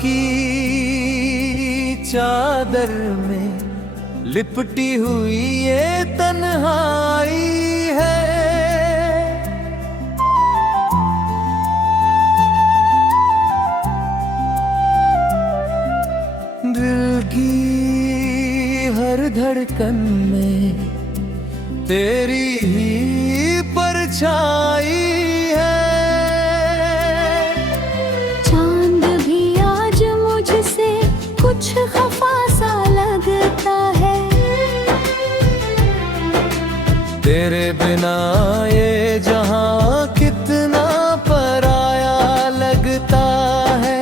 की चादर में लिपटी हुई ये तन्हाई है। दिल की हर धड़कन में तेरी ही परछाई है। चांद भी आज मुझसे कुछ खफा सा लगता है। तेरे बिना ये जहां कितना पराया लगता है।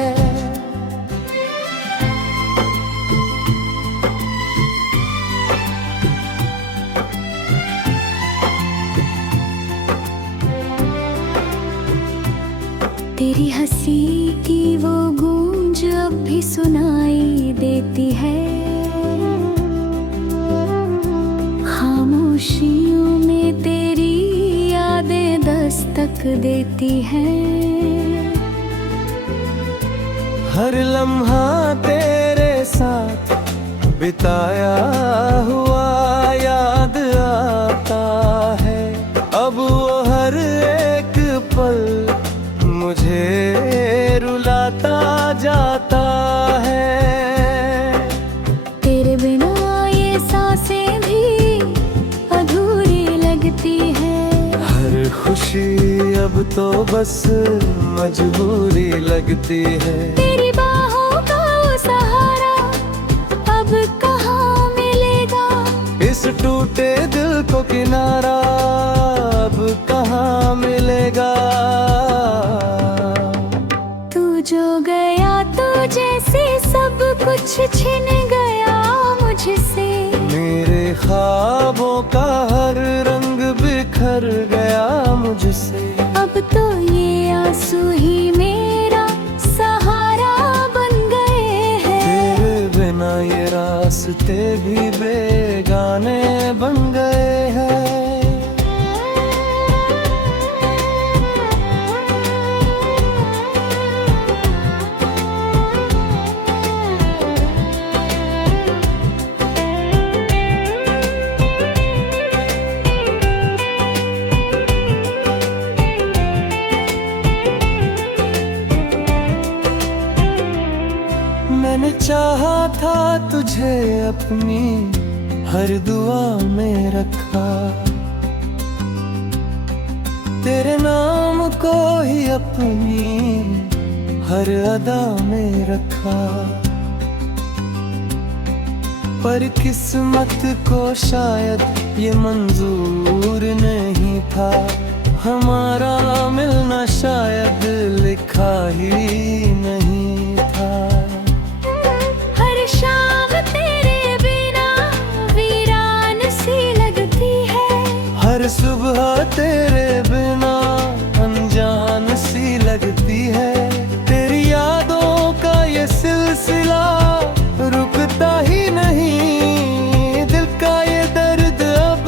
तेरी हंसी की वो गूंज अब भी सुनाई देती है। खामोशियों में तेरी यादें दस्तक देती हैं। हर लम्हा तेरे साथ बिताया हुआ याद आता है। अब वो हर एक पल मुझे रुलाता जाता है। तेरे बिना ये सांसें भी अधूरी लगती है। हर खुशी अब तो बस मजबूरी लगती है। तेरी बाहों का वो सहारा अब कहाँ मिलेगा। इस टूटे दिल को किनारा अब कहाँ मिलेगा। तू जो गया तो जैसे सब कुछ छिन गया मुझसे। मेरे ख्वाबों का हर रंग बिखर गया मुझसे। अब तो ये आंसू ही मेरा सहारा बन गए हैं। तेरे बिना ये रास्ते भी बेगाने बन गए हैं। मैंने चाहा था तुझे अपनी हर दुआ में रखा। तेरे नाम को ही अपनी हर अदा में रखा। पर किस्मत को शायद ये मंजूर नहीं था। हमारा मिलना शायद लिखा ही नहीं था। हर शाम तेरे बिना वीरान सी लगती है। हर सुबह तेरे बिना अनजान सी लगती है। तेरी यादों का ये सिलसिला रुकता ही नहीं। दिल का ये दर्द अब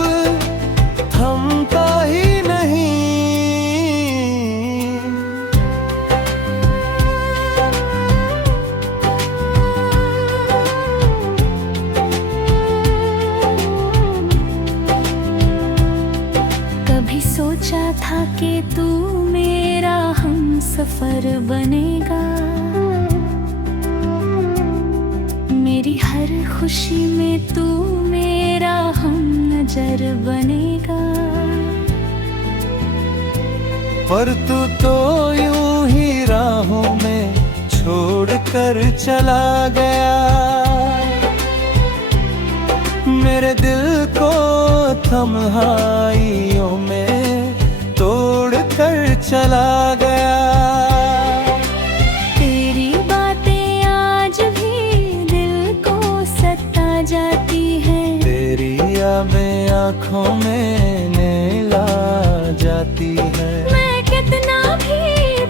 थमता ही नहीं। कभी सोचा था कि तू मेरा हमसफर बनेगा। मेरी हर खुशी में तू मेरा हमनजर बनेगा। पर तू तो यूं ही राहों में छोड़ कर चला गया। मेरे दिल को तन्हाइयों में तोड़ कर चला गया। तेरी बातें आज भी दिल को सता जाती हैं। तेरी यादें आँखों में नैला जाती है। मैं कितना भी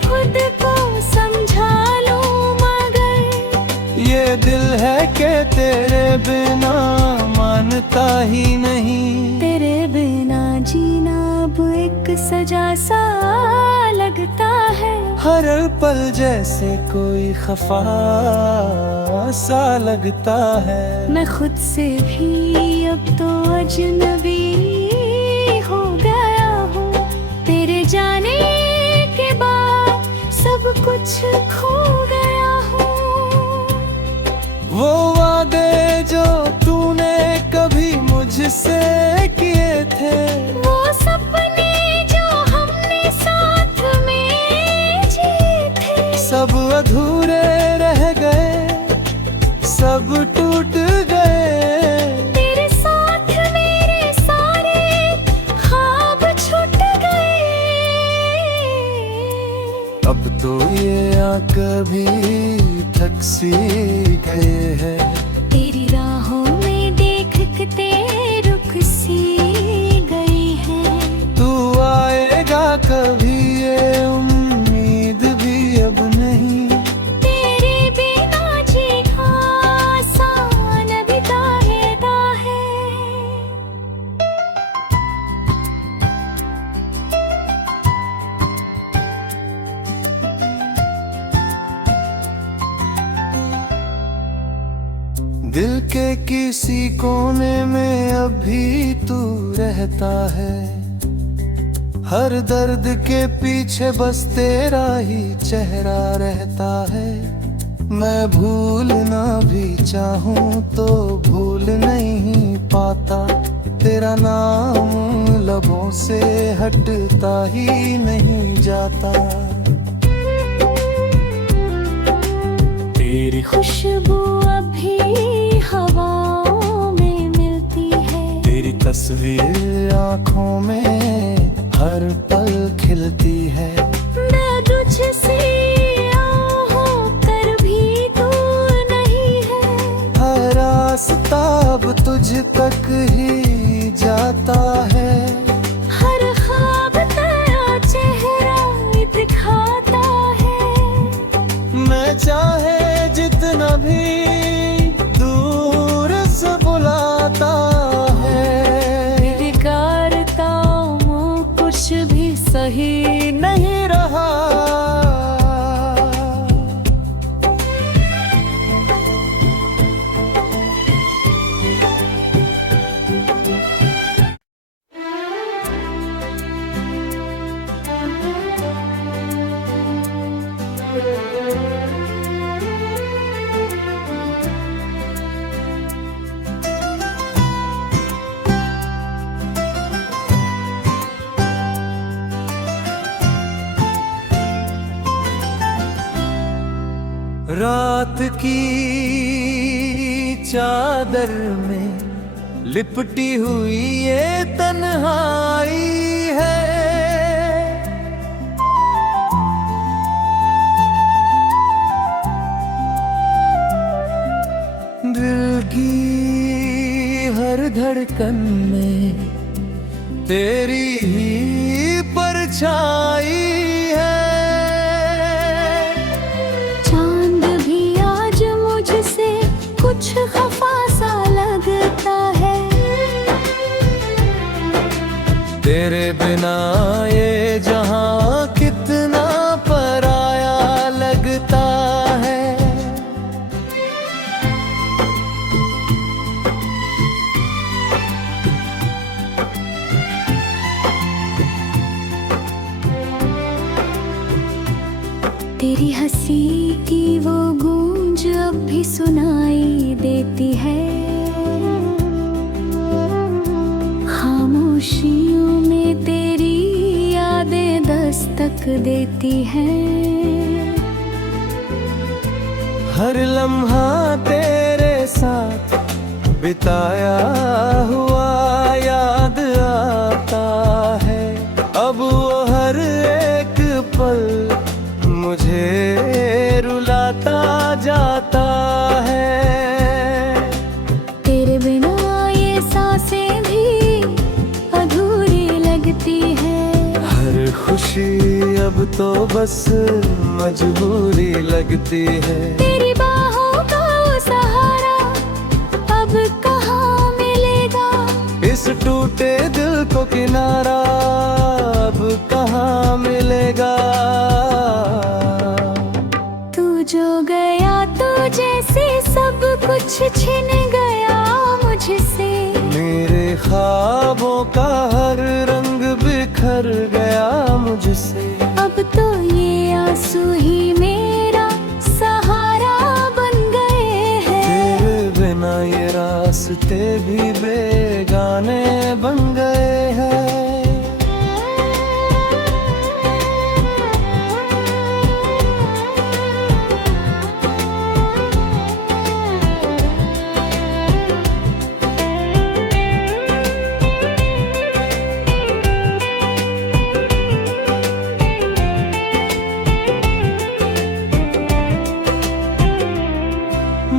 खुद को समझा लूं मगर ये दिल है कि तेरे बिना मानता ही नहीं। तेरे बिना जीना अब एक सजा सा लगता है। हर पल जैसे कोई खफा सा लगता है। मैं खुद से भी अब तो अजनबी हो गया हूँ। तेरे जाने के बाद सब कुछ खो गया हूँ। वो वादे जो तूने कभी मुझसे किए थे, वो सपने जो हमने साथ में जिए थे, सब अधूरे रह गए, सब टूट गए। तेरे साथ मेरे सारे ख्वाब छूट गए। अब तो ये आँख भी थक सी गए हैं। तेरी राहों में देख के रुक सी गई है। तू आएगा कभी ये उम्मीद भी अब नहीं। तेरे बिना जीना आसान भी दाहेदा है। दिल के किसी कोने में अभी तू रहता है। हर दर्द के पीछे बस तेरा ही चेहरा रहता है। मैं भूलना भी चाहूँ तो भूल नहीं पाता। तेरा नाम लबों से हटता ही नहीं जाता। तेरी खुशबू अभी हवाओं में मिलती है। तेरी तस्वीर आँखों में हर पल खिलती है। मैं तुझसे होकर भी दूर नहीं है। हर रास्ता अब तुझ तक ही जाता है। हर ख्वाब तेरा चेहरा दिखाता है। मैं चाहे जितना भी दूर से बुलाता है। करता हूँ कुछ भी सही नहीं रहा। रात की चादर में लिपटी हुई ये तन्हाई है। दिल की हर धड़कन में तेरी ही परछाई है। कुछ खफा सा लगता है। तेरे बिना ये जहां कितना पराया लगता है। तेरी हंसी की वो गूंज अब भी सुनाई देती है। खामोशियों में तेरी यादें दस्तक देती हैं। हर लम्हा तेरे साथ बिताया हुआ याद आता है। अब वो हर एक पल मुझे रुलाता जाता है। तेरे बिना ये सांसें भी अधूरी लगती है। हर खुशी अब तो बस मजबूरी लगती है। तेरी बाहों का वो सहारा अब कहाँ मिलेगा। इस टूटे दिल को किनारा अब कहाँ मिलेगा। कुछ छिन गया मुझसे। मेरे ख्वाबों का हर रंग बिखर गया मुझसे। अब तो ये आंसू ही मेरा सहारा बन गए हैं। तेरे बिना ये रास्ते भी बेगाने बन गए हैं।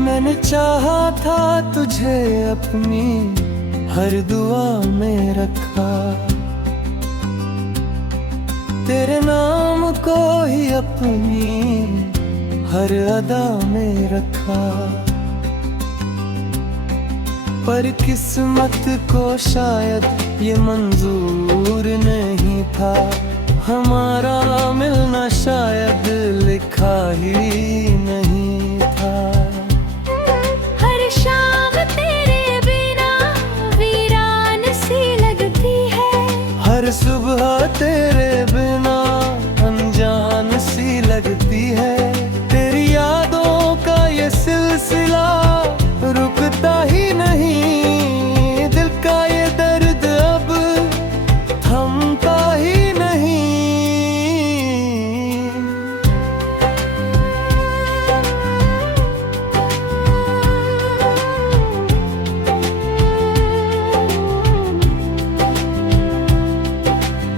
मैंने चाहा था तुझे अपनी हर दुआ में रखा, तेरे नाम को ही अपनी हर अदा में रखा। पर किस्मत को शायद ये मंजूर नहीं था, हमारा मिलना शायद लिखा ही नहीं था। हर शाम तेरे बिना वीरान सी लगती है। हर सुबह तेरे बिना अनजान सी लगती है। तेरी यादों का ये सिलसिला रुकता ही नहीं, दिल का ये दर्द अब थमता ही नहीं।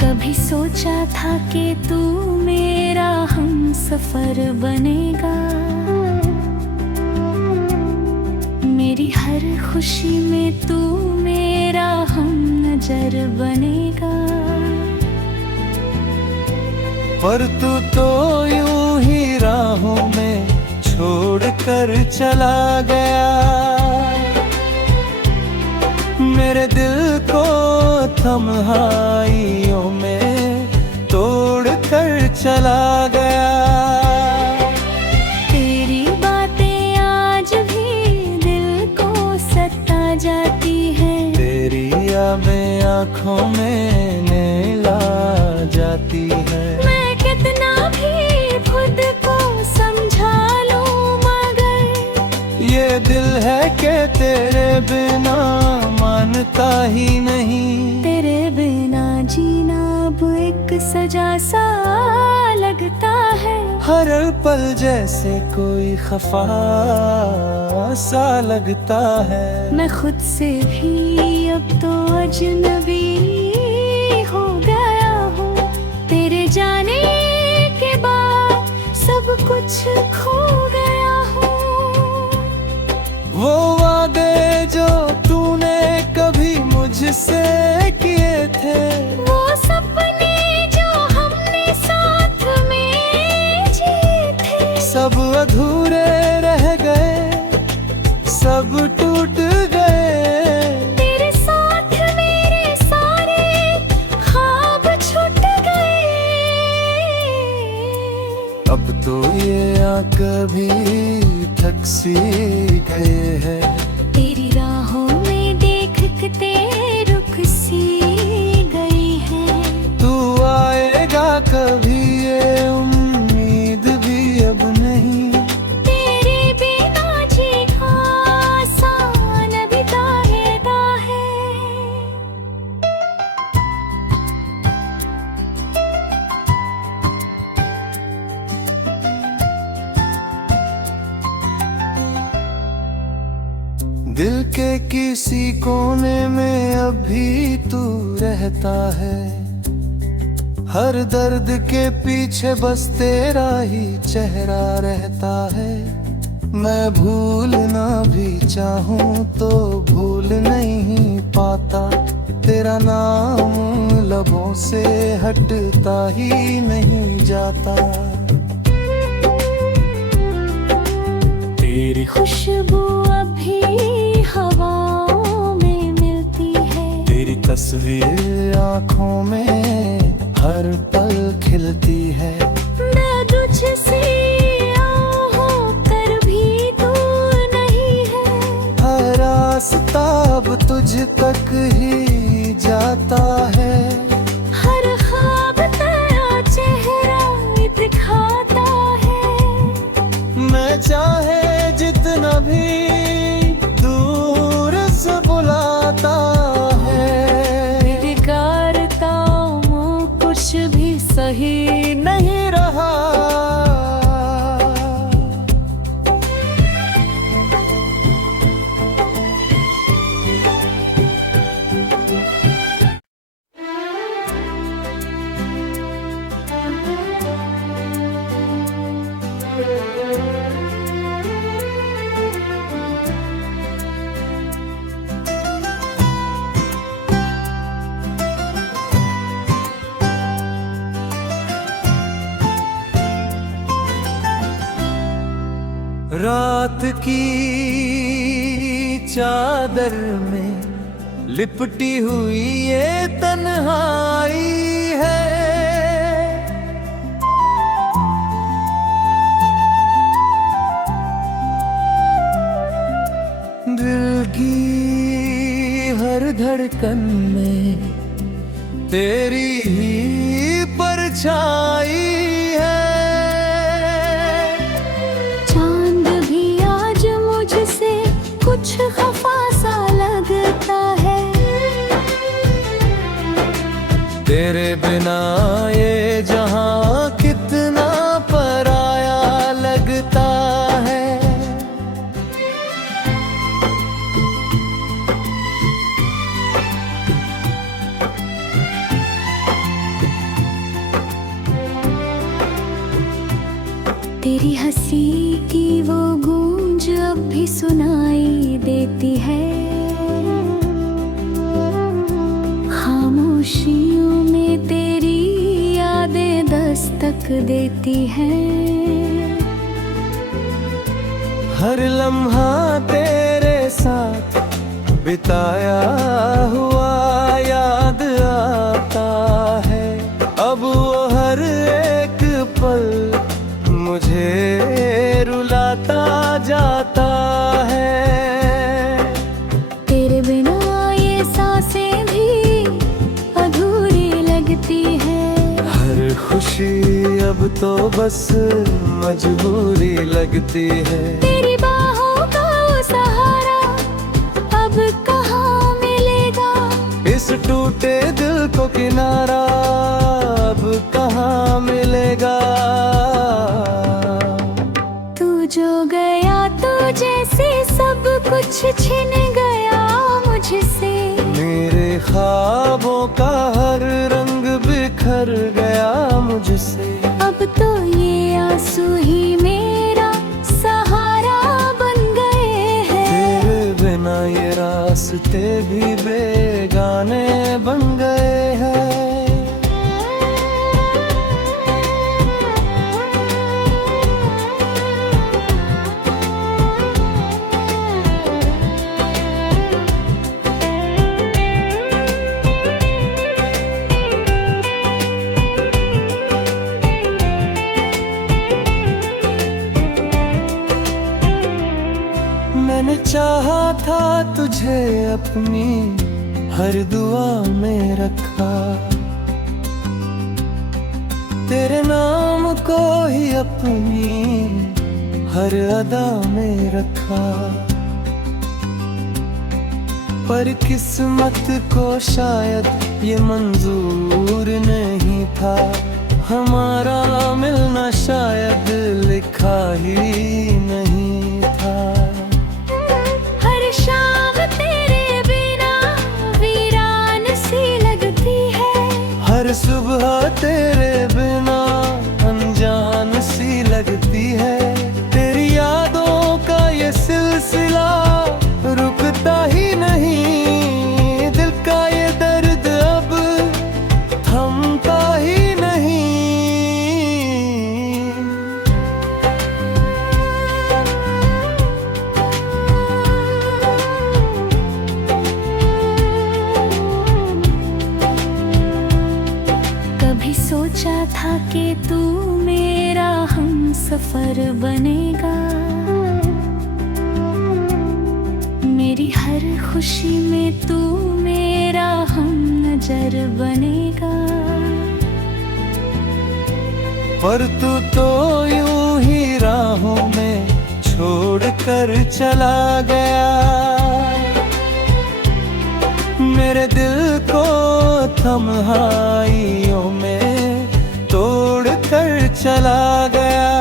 कभी सोचा था कि तू मेरा हमसफर बनेगा, मेरी हर खुशी में तू मेरा हमनजर बनेगा। पर तू तो यूं ही राहों में छोड़ कर चला गया, मेरे दिल को तन्हाइयों में तोड़ कर चला गया। तेरी बातें आज भी दिल को सता जाती है। तेरी यादें आँखों में नैला जाती है। मैं कितना भी खुद को समझा लूं मगर ये दिल है कि तेरे बिना मानता ही नहीं। तेरे बिना जीना अब एक सजा सा लगता है। हर पल जैसे कोई खफा सा लगता है। मैं खुद से भी अब तो अजनबी हो गया हूँ। तेरे जाने के बाद सब कुछ खो गया हूँ। वो वादे जो तूने कभी मुझसे किए थे, वो सपने जो हमने साथ में जिए थे, सब अधूरे रह गए, सब टूट गए। तेरे साथ मेरे सारे ख्वाब छूट गए। अब तो ये आँख भी थक सी गए हैं। तेरी राहों में देख के रुक सी गई है। तू आएगा कभी ये उम्मीद भी अब नहीं। तेरे बिना जीना आसान बिता है। दिल के किसी कोने में अभी तू रहता है। हर दर्द के पीछे बस तेरा ही चेहरा रहता है। मैं भूलना भी चाहूँ तो भूल नहीं पाता। तेरा नाम लबों से हटता ही नहीं जाता। तेरी खुशबू अभी हवाओं में मिलती है। तेरी तस्वीर आँखों में हर पल खिलती है। मैं तुझसे होकर भी तू नहीं है। रास्ता अब तुझ तक ही जाता है। हर ख्वाब तेरा चेहरा दिखाता है। मैं चाहे जितना भी दूर से बुलाता है। बिगाड़ता हूँ कुछ भी सही नहीं रहा। रात की चादर में लिपटी हुई ये तन्हाई है। दिल की हर धड़कन में तेरी ही परछाई है। कुछ खफा सा लगता है। तेरे बिना ये जहां कितना पराया लगता है। तेरी हंसी की वो गूंज अब भी सुनाई देती है। खामोशियों में तेरी यादें दस्तक देती हैं। हर लम्हा तेरे साथ बिताया हुआ याद आता है। अब वो हर एक पल मुझे रुलाता जाता है। तेरे बिना ये सांसें भी अधूरी लगती है। हर खुशी अब तो बस मजबूरी लगती है। तेरी बाहों का वो सहारा अब कहाँ मिलेगा। इस टूटे दिल को किनारा अब कहाँ मिलेगा। जो गया तो जैसे सब कुछ छिन गया मुझसे। मेरे ख्वाबों का हर रंग बिखर गया मुझसे। अब तो ये आंसू ही मेरा सहारा बन गए हैं। तेरे बिना ये रास्ते भी बेगाने बन गए हैं। मैंने चाहा था तुझे अपनी हर दुआ में रखा। तेरे नाम को ही अपनी हर अदा में रखा। पर किस्मत को शायद ये मंजूर नहीं था। हमारा मिलना शायद लिखा ही नहीं था। हर शाम तेरे बिना वीरान सी लगती है। हर सुबह तेरे बिना अनजान सी लगती है। तेरी यादों का ये सिलसिला रुकता ही नहीं। दिल का ये दर्द अब थमता ही नहीं। कभी सोचा था कि तू मेरा हमसफर बनेगा। मेरी हर खुशी में तू मेरा हम नजर बनेगा। पर तू तो यूं ही राहों में छोड़ कर चला गया, मेरे दिल को तन्हाइयों में तोड़ कर चला गया।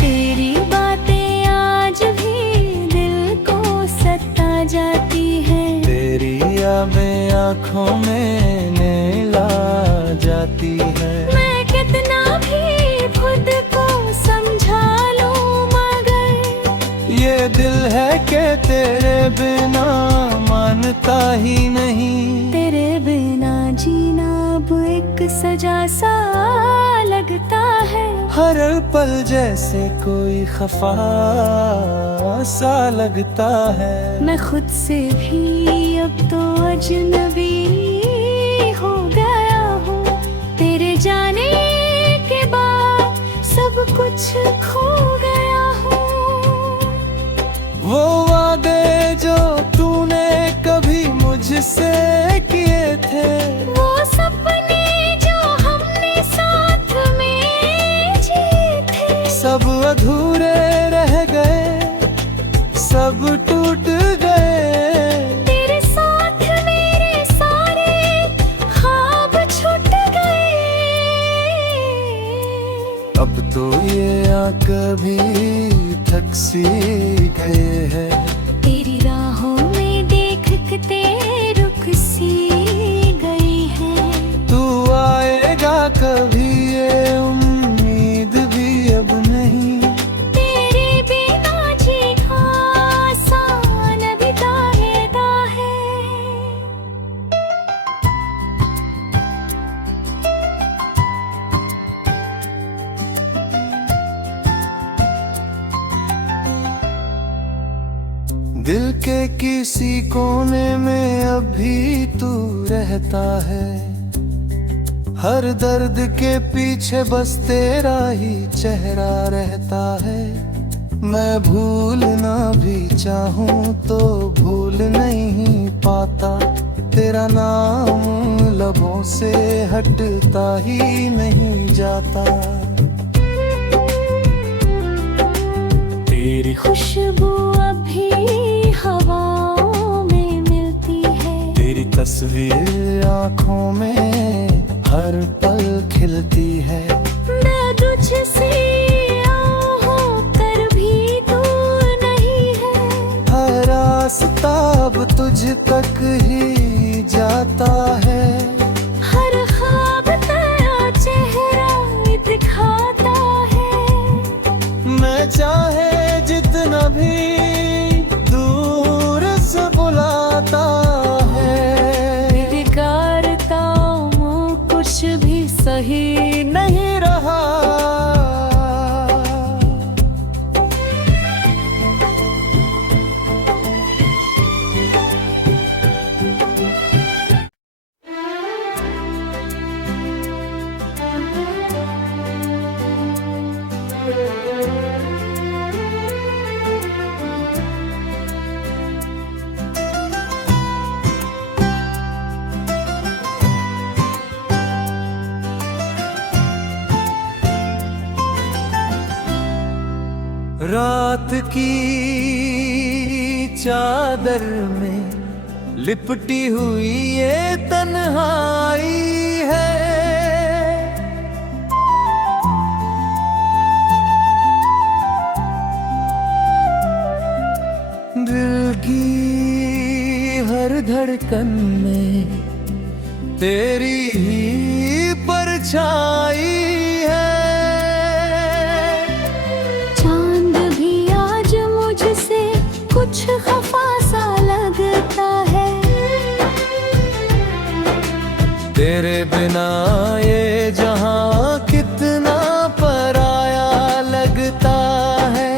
तेरी बातें आज भी दिल को सता जाती है, तेरी यादें आँखों में नैला जाती है। मैं कितना भी खुद को समझा लूं मगर ये दिल है कि तेरे बिना मानता ही नहीं। तेरे बिना जीना अब एक सजा सा लगता है, हर पल जैसे कोई खफा सा लगता है। मैं खुद से भी अब तो अजनबी हो गया हूँ, तेरे जाने के बाद सब कुछ खो गया हूँ। वो वादे जो तूने कभी मुझसे किए थे, वो सपने जो हमने साथ में जिए थे, सब अधूरे रह गए, सब टूट गए। तेरे साथ मेरे सारे ख्वाब छूट गए। अब तो ये आँख भी थक सी गए हैं, तेरी राहों में देख के रुक सी गई है। तू आएगा कभी ये उम्मीद भी अब नहीं। तेरे बिना जीना आसान बिताएगा है। दिल के किसी कोने में अभी तू रहता है, हर दर्द के पीछे बस तेरा ही चेहरा रहता है। मैं भूलना भी चाहूँ तो भूल नहीं पाता, तेरा नाम लबों से हटता ही नहीं जाता। तेरी खुशबू अभी हवाओं में मिलती है, तेरी तस्वीर आँखों में हर पल खिलती है। मैं तुझसे होकर भी दूर नहीं है, हर रास्ता अब तुझ तक ही जाता है। हर ख्वाब तेरा चेहरा दिखाता है। मैं चाहे जितना भी दूर से बुलाता है, करता हूँ कुछ भी सही नहीं रहा। रात की चादर में लिपटी हुई ये तन्हाई है, दिल की हर धड़कन में तेरी ही परछाई है। कुछ खफा सा लगता है, तेरे बिना ये जहां कितना पराया लगता है।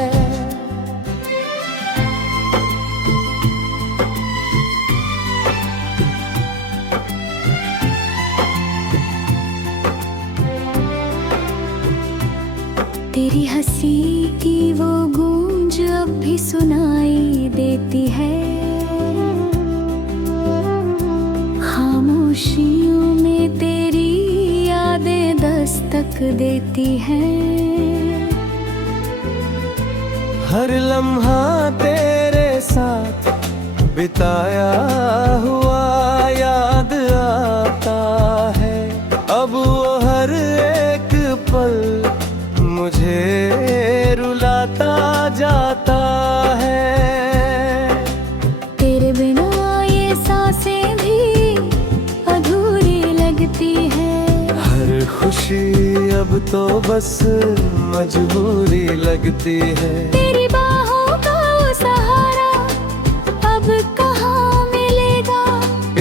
तेरी हंसी की वो गूंज गूंज अब भी सुनाई देती है। खामोशियों में तेरी यादें दस्तक देती हैं। हर लम्हा तेरे साथ बिताया हुआ याद आता है। अब वो हर एक पल मुझे रुलाता जाता है। तेरे बिना ये सांसें भी अधूरी लगती है। हर खुशी अब तो बस मजबूरी लगती है। तेरी बाहों का वो सहारा अब कहाँ मिलेगा।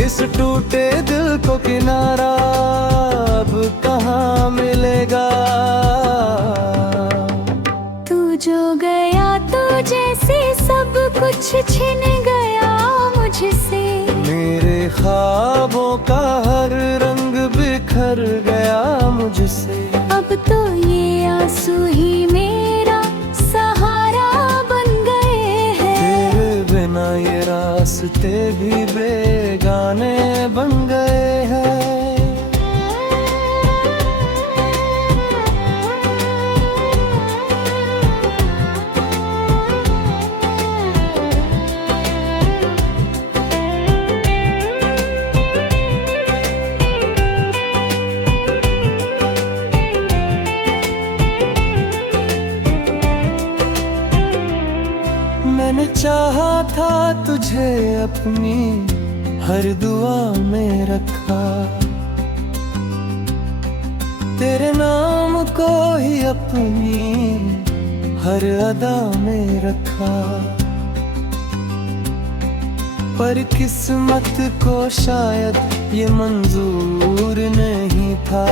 इस टूटे दिल को किनारा अब कहाँ मिलेगा। तू जो गया तो जैसे सब कुछ छिन गया मुझसे। मेरे ख्वाबों का हर रंग बिखर गया मुझसे। अब तो ये आंसू ही मेरा सहारा बन गए हैं। तेरे बिना ये रास्ते भी बेगाने बन गए हैं। मैंने चाहा था तुझे अपनी हर दुआ में रखा। तेरे नाम को ही अपनी हर अदा में रखा। पर किस्मत को शायद ये मंजूर नहीं था।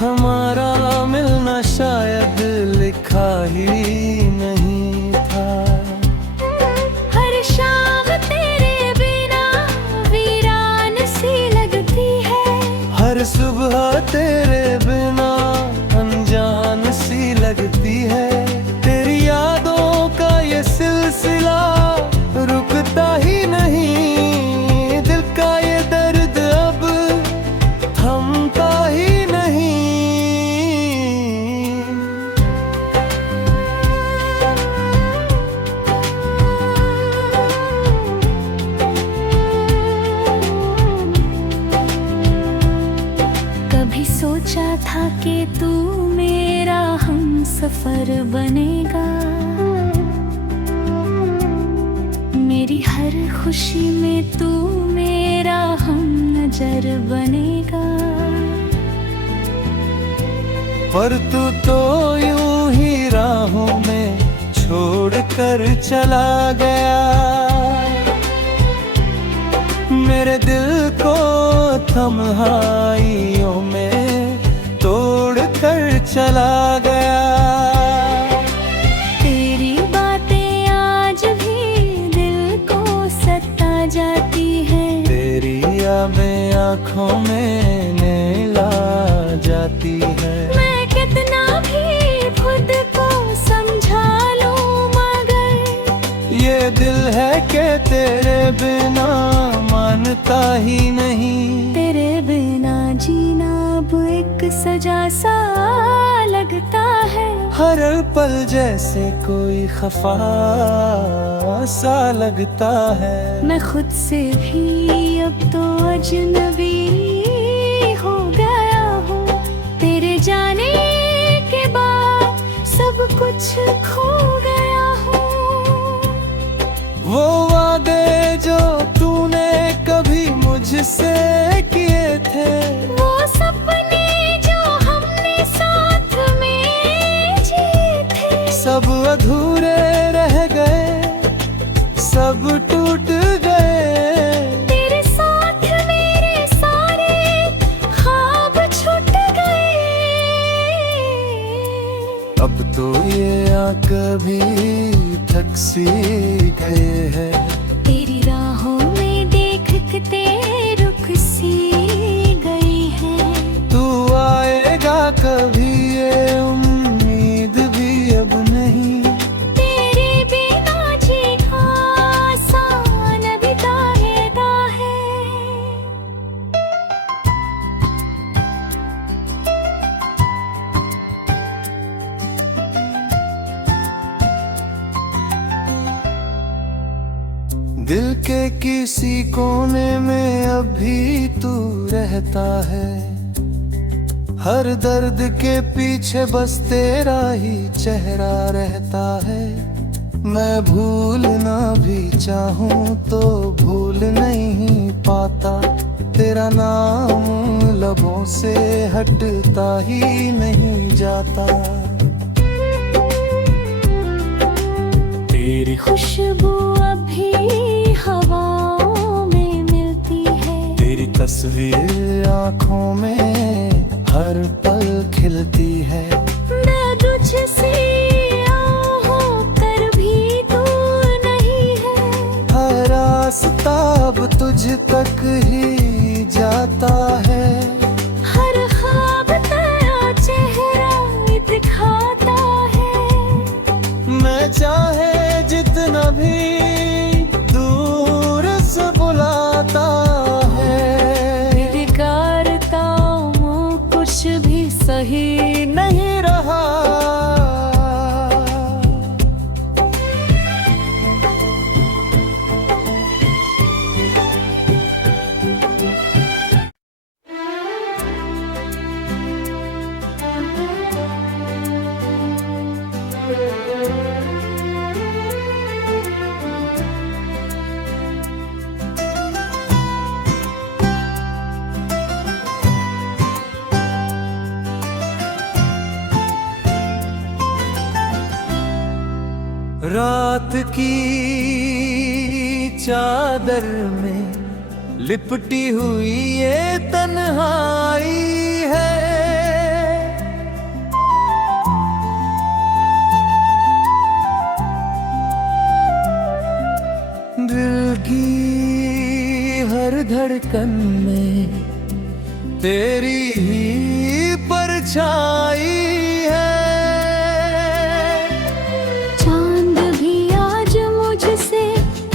हमारा मिलना शायद लिखा ही नहीं था। हर शाम तेरे बिना वीरान सी लगती है। हर सुबह तेरे बिना अनजान सी लगती है। तेरी यादों का ये सिलसिला रुकता ही नहीं। दिल का ये दर्द अब थमता ही नहीं। कभी सोचा था कि तू मेरा हमसफर बनेगा। मेरी हर खुशी में तू मेरा हमनजर बनेगा। पर तू तो यूं ही राहों में छोड़ कर चला गया। मेरे दिल को तन्हाइयों में तोड़ कर चला गया। तेरी बातें आज भी दिल को सता जाती है। तेरी यादें आँखों में नैला जाती है। मैं कितना भी खुद को समझा लूं मगर ये दिल है कि तेरे बिना मानता ही नहीं। तेरे बिना जीना अब एक सजा सा लगता है। हर पल जैसे कोई खफा सा लगता है। मैं खुद से भी अब तो अजनबी हो गया हूँ। तेरे जाने के बाद सब कुछ खो गया हूँ। वो वादे जो तूने कभी मुझसे किए थे। वो सपने जो हमने साथ में जिए थे। सब अधूरे रह गए, सब टूट गए। तेरे साथ मेरे सारे ख्वाब छूट गए। अब तो ये आँख भी थक सी गए हैं। तेरी राहों में देख के रुक सी गई है। तू आएगा कभी ये उम्मीद भी अब नहीं। तेरे बिना के किसी कोने में अभी तू रहता है। हर दर्द के पीछे बस तेरा ही चेहरा रहता है। मैं भूलना भी चाहूं तो भूल नहीं पाता। तेरा नाम लबों से हटता ही नहीं जाता। तेरी खुशबू अभी हवाओं में मिलती है। तेरी तस्वीर आँखों में हर पल खिलती है। मैं तुझसे होकर भी दूर नहीं है। हर रास्ता अब तुझ तक ही जाता है। हर ख्वाब तेरा चेहरा दिखाता है। मैं चाहे जितना भी दूर से बुलाता है। करता हूँ कुछ भी सही नहीं रहा। रात की चादर में लिपटी हुई ये तन्हाई है। दिल की हर धड़कन में तेरी ही परछाई है।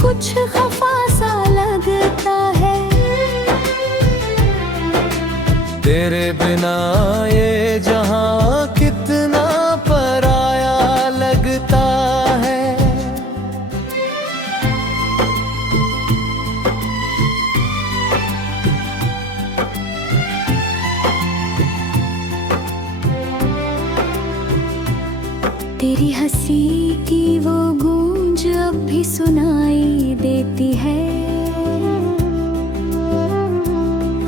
कुछ खफा सा लगता है। तेरे बिना ये जहां कितना पराया लगता है। तेरी हंसी की वो गूंज अब भी सुनाई देती है।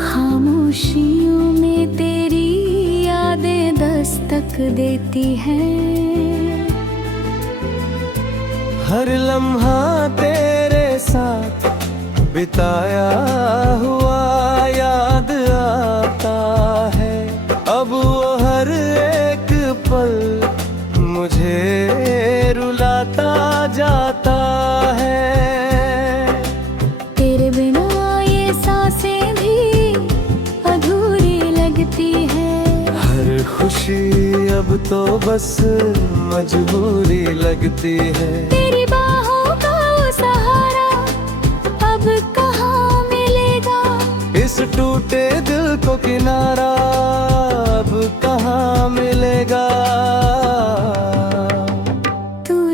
खामोशियों में तेरी यादें दस्तक देती हैं। हर लम्हा तेरे साथ बिताया हुआ याद आता है। अब वो हर एक पल मुझे रुलाता जाता है। तेरे बिना ये सांसें भी अधूरी लगती है। हर खुशी अब तो बस मजबूरी लगती है। तेरी बाहों का वो सहारा अब कहाँ मिलेगा। इस टूटे दिल को किनारा अब कहाँ मिलेगा।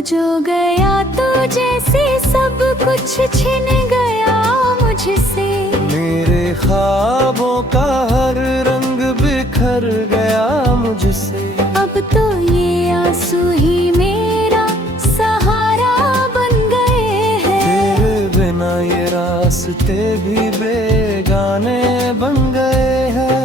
जो गया तो जैसे सब कुछ छिन गया मुझसे। मेरे ख्वाबों का हर रंग बिखर गया मुझसे। अब तो ये आंसू ही मेरा सहारा बन गए हैं। तेरे बिना ये रास्ते भी बेगाने बन गए हैं।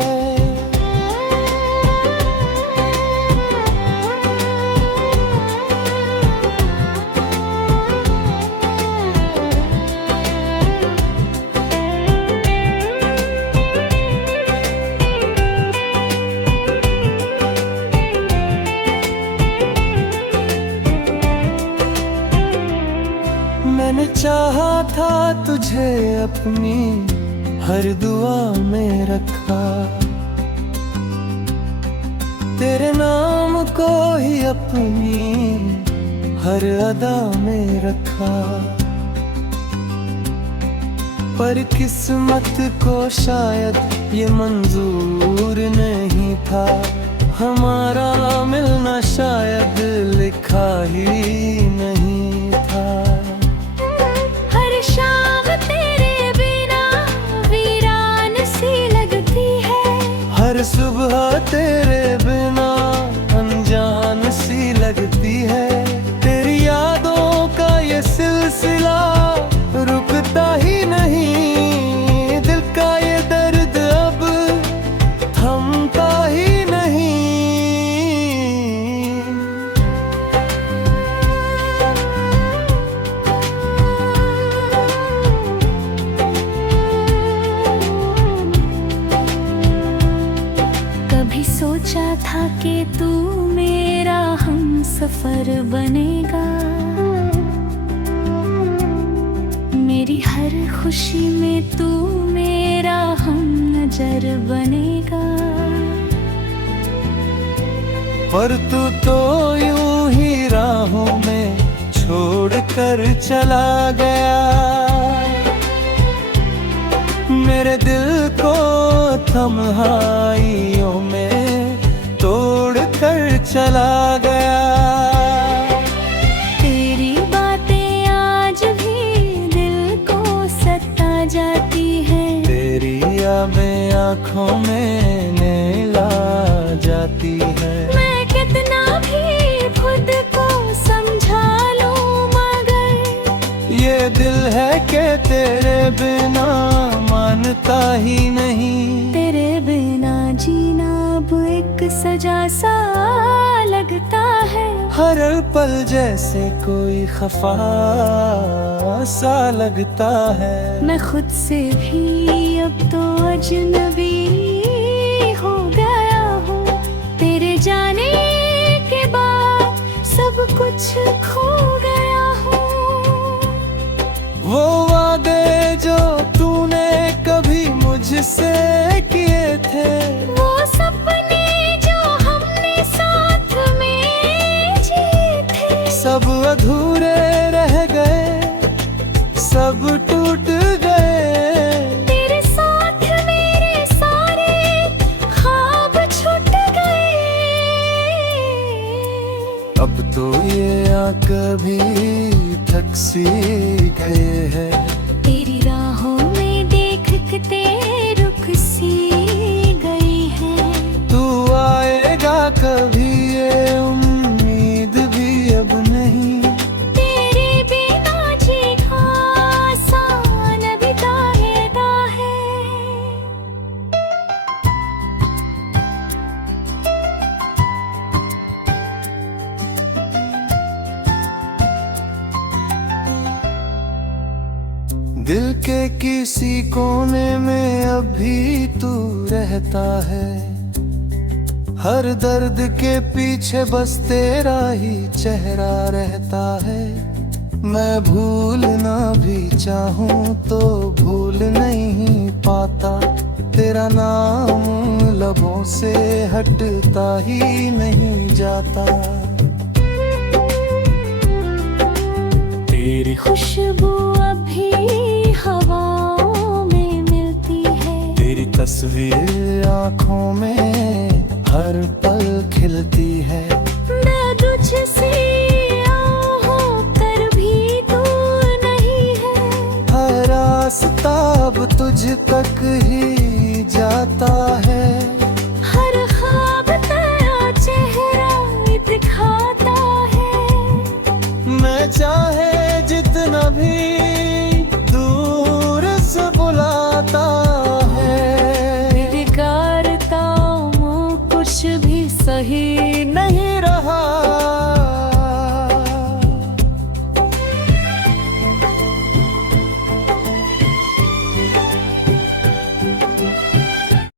मैंने चाहा था तुझे अपनी हर दुआ में रखा। तेरे नाम को ही अपनी हर अदा में रखा। पर किस्मत को शायद ये मंजूर नहीं था। हमारा मिलना शायद लिखा ही नहीं था। हर शाम सुबह तेरे बिना अनजान सी लगती है। तेरी यादों का ये सिलसिला रुकता ही नहीं, दिल का ये दर्द अब थमता ही नहीं। कभी सोचा था कि तू मेरा हमसफर बनेगा, मेरी हर खुशी में तू मेरा हमनजर बनेगा। पर तू तो यूं ही राहों में छोड़ कर चला गया, मेरे दिल को तन्हाइयों में तोड़ कर चला गया। तेरी बातें आज भी दिल को सता जाती है, तेरी यादें आँखों में नैला जाती है। मैं कितना भी खुद को समझा लूं मगर ये दिल है कि तेरे बिना मानता ही नहीं। तेरे बिना जीना अब एक सजा सा लगता है, हर पल जैसे कोई खफा सा लगता है। मैं खुद से भी अब तो अजनबी हो गया हूँ, तेरे जाने के बाद सब कुछ खो गया हूँ। वो वादे जो तूने कभी मुझसे किए थे, वो सपने जो हमने साथ में जिए थे, सब अधूरे रह गए, सब टूट गए। तेरे साथ मेरे सारे ख्वाब छूट गए। अब तो ये आँख भी थक सी गए हैं, तेरी राहों में देख के रुक सी गई है। तू आएगा कभी ये उम्मीद भी अब नहीं। तेरे बिना जीना आसान बिताएगा है। दिल के किसी कोने में अभी तू रहता है, हर दर्द के पीछे बस तेरा ही चेहरा रहता है। मैं भूलना भी चाहूँ तो भूल नहीं पाता, तेरा नाम लबों से हटता ही नहीं जाता। तेरी खुशबू अभी हवाओं में मिलती है, तेरी तस्वीर आँखों में हर पल खिलती है। मैं तुझसे होकर भी दूर नहीं है, हर रास्ता अब तुझ तक ही